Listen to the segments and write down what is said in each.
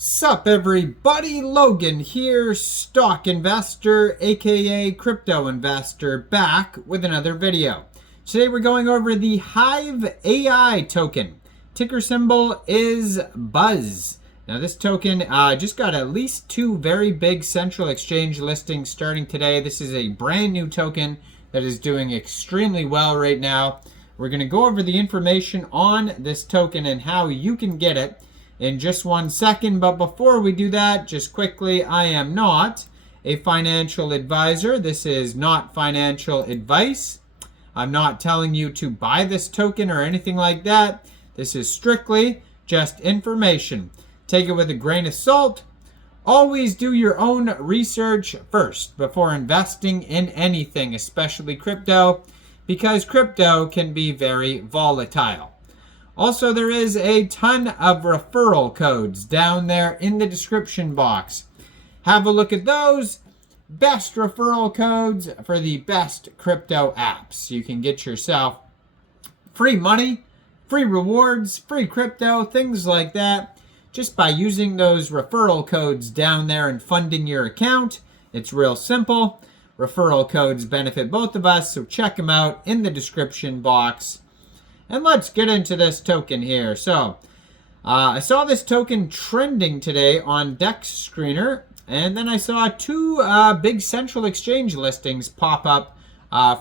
Sup everybody, Logan here, stock investor aka crypto investor, back with another video. Today we're going over the Hive AI token. Ticker symbol is BUZZ. Now this token just got at least 2 very big central exchange listings starting today. This is a brand new token that is doing extremely well right now. We're going to go over the information on this token and how you can get it in just 1 second. But before we do that, just quickly, I am not a financial advisor. This is not financial advice. I'm not telling you to buy this token or anything like that. This is strictly just information. Take it with a grain of salt. Always do your own research first before investing in anything, especially crypto, because crypto can be very volatile. Also, there is a ton of referral codes down there in the description box. Have a look at those. Best referral codes for the best crypto apps. You can get yourself free money, free rewards, free crypto, things like that, just by using those referral codes down there and funding your account. It's real simple. Referral codes benefit both of us, so check them out in the description box. And let's get into this token here. So, I saw this token trending today on DEX Screener, and then I saw 2 big central exchange listings pop up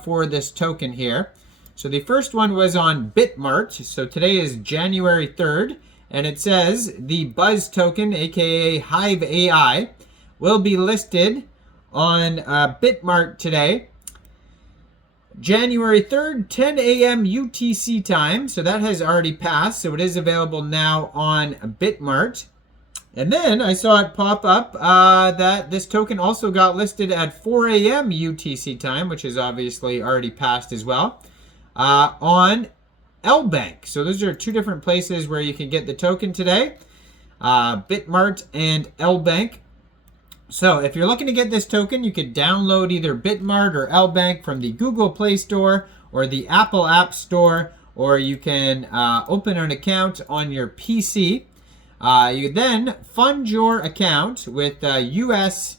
for this token here. So the first one was on Bitmart. So today is January 3rd, and it says the BUZZ token, aka Hive AI, will be listed on Bitmart today. January 3rd, 10 a.m. UTC time. So that has already passed. So it is available now on Bitmart. And then I saw it pop up that this token also got listed at 4 a.m. UTC time, which is obviously already passed as well, on Lbank. So those are 2 different places where you can get the token today, Bitmart and Lbank. So if you're looking to get this token, you could download either Bitmart or Lbank from the Google Play Store or the Apple App Store, or you can open an account on your PC. You then fund your account with USDT,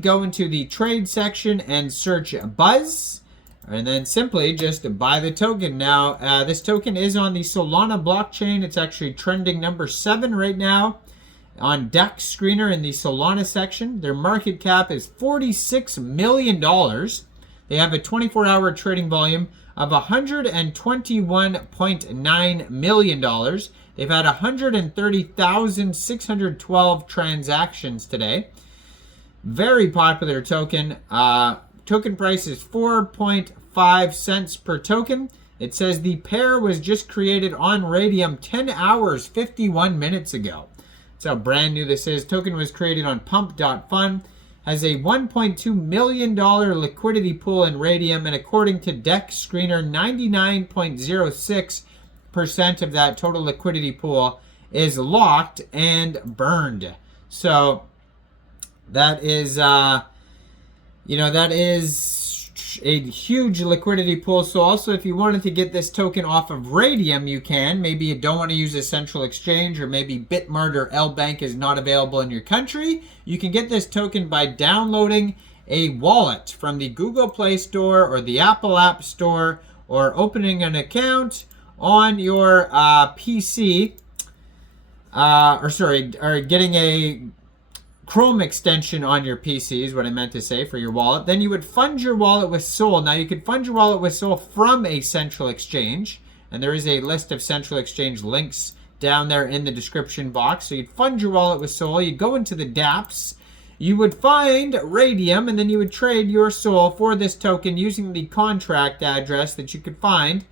go into the trade section and search BUZZ, and then simply just buy the token. Now, this token is on the Solana blockchain. It's actually trending number 7 right now on DEX Screener in the Solana section. Their market cap is $46 million. They have a 24-hour trading volume of $121.9 million. They've had 130,612 transactions today. Very popular token. Token price is 4.5 cents per token. It says the pair was just created on Raydium 10 hours, 51 minutes ago. That's how brand new this is. Token was created on pump.fun. Has a $1.2 million liquidity pool in Raydium, and according to DEX Screener, 99.06% of that total liquidity pool is locked and burned. So that is, that is a huge liquidity pool. So also, if you wanted to get this token off of Raydium, you can. Maybe you don't want to use a central exchange, or maybe Bitmart or Lbank is not available in your country. You can get this token by downloading a wallet from the Google Play Store or the Apple App Store, or opening an account on your PC, or getting a Chrome extension on your PC is what I meant to say, for your wallet. Then you would fund your wallet with Sol. Now you could fund your wallet with Sol from a central exchange, and there is a list of central exchange links down there in the description box. So you'd fund your wallet with Sol, you'd go into the dApps, you would find Raydium, and then you would trade your Sol for this token using the contract address that you could find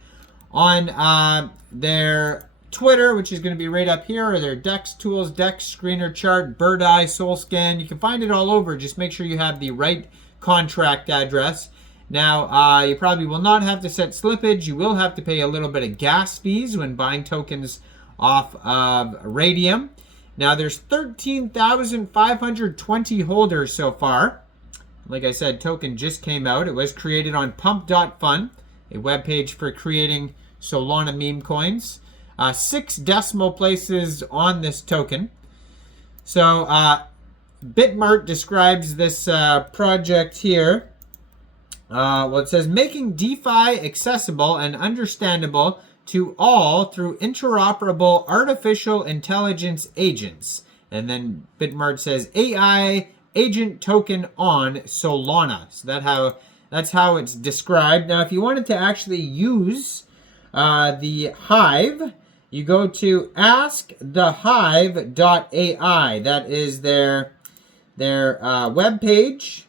on their Twitter, which is going to be right up here, or their DEX tools, DEX Screener chart, Bird Eye, Soul Scan. You can find it all over. Just make sure you have the right contract address. Now, you probably will not have to set slippage. You will have to pay a little bit of gas fees when buying tokens off of Raydium. Now, there's 13,520 holders so far. Like I said, token just came out. It was created on pump.fun, a webpage for creating Solana meme coins. 6 decimal places on this token. So Bitmart describes this project here. Well, it says making DeFi accessible and understandable to all through interoperable artificial intelligence agents. And then Bitmart says AI agent token on Solana. So that's how it's described. Now, if you wanted to actually use the Hive, you go to askthehive.ai. That is their web page.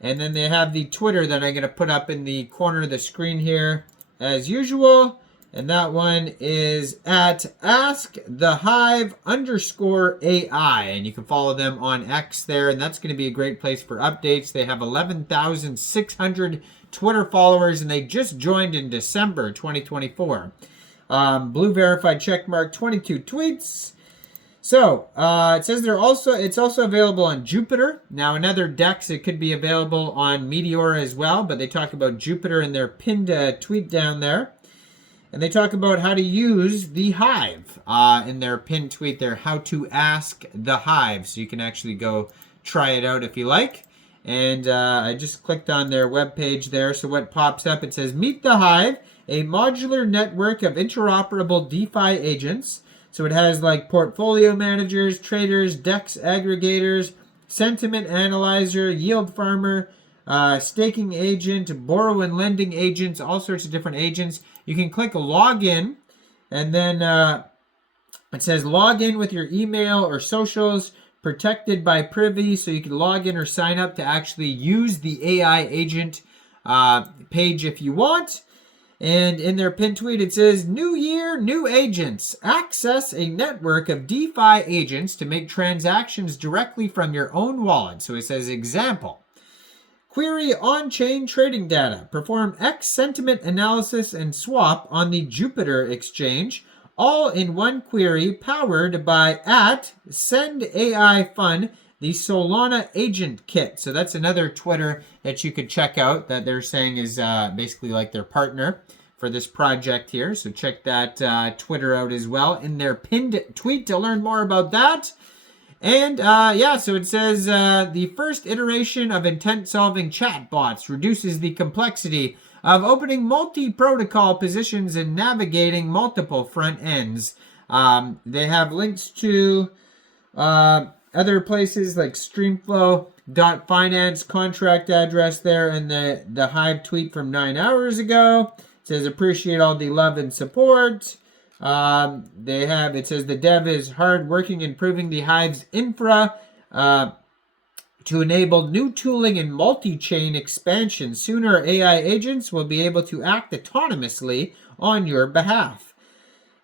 And then they have the Twitter that I'm going to put up in the corner of the screen here as usual. And that one is at askthehive_AI. And you can follow them on X there. And that's going to be a great place for updates. They have 11,600 Twitter followers, and they just joined in December 2024. Blue verified checkmark, 22 tweets. So it says it's also available on Jupiter. Now, in other DEX, it could be available on Meteor as well, but they talk about Jupiter in their pinned tweet down there. And they talk about how to use the Hive in their pinned tweet there, how to ask the Hive. So you can actually go try it out if you like. And I just clicked on their webpage there. So what pops up, it says, Meet the Hive, a modular network of interoperable DeFi agents. So it has like portfolio managers, traders, DEX aggregators, sentiment analyzer, yield farmer, staking agent, borrow and lending agents, all sorts of different agents. You can click login, and then it says log in with your email or socials, protected by privy, so you can log in or sign up to actually use the AI agent page if you want. And in their pin tweet, it says, New year, new agents. Access a network of DeFi agents to make transactions directly from your own wallet. So it says, example, query on-chain trading data. Perform X sentiment analysis and swap on the Jupiter exchange. All in one query, powered by Send AI Fund, the Solana Agent Kit. So that's another Twitter that you could check out that they're saying is basically like their partner for this project here. So check that Twitter out as well in their pinned tweet to learn more about that. And yeah, so it says the first iteration of intent-solving chatbots reduces the complexity of opening multi-protocol positions and navigating multiple front ends. They have links to other places like streamflow.finance contract address there, and the Hive tweet from 9 hours ago. It says appreciate all the love and support. It says the dev is hard working improving the Hive's infra to enable new tooling and multi-chain expansion. Sooner AI agents will be able to act autonomously on your behalf.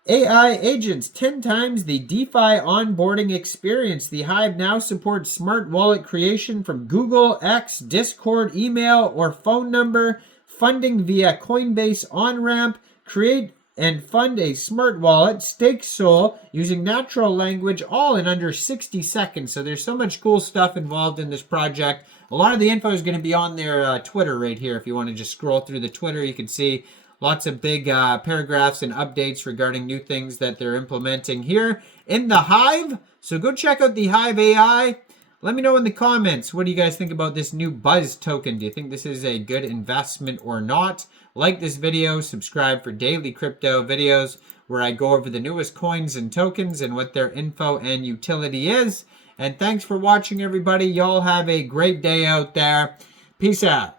AI agents, 10 times the DeFi onboarding experience. The Hive now supports smart wallet creation from Google, X, Discord, email, or phone number, funding via Coinbase on-ramp, create and fund a smart wallet, stake SOL using natural language, all in under 60 seconds. So there's so much cool stuff involved in this project. A lot of the info is going to be on their Twitter right here. If you want to just scroll through the Twitter, you can see lots of big paragraphs and updates regarding new things that they're implementing here in the Hive. So go check out the Hive AI. Let me know in the comments, what do you guys think about this new Buzz token? Do you think this is a good investment or not? Like this video, subscribe for daily crypto videos where I go over the newest coins and tokens and what their info and utility is. And thanks for watching, everybody. Y'all have a great day out there. Peace out.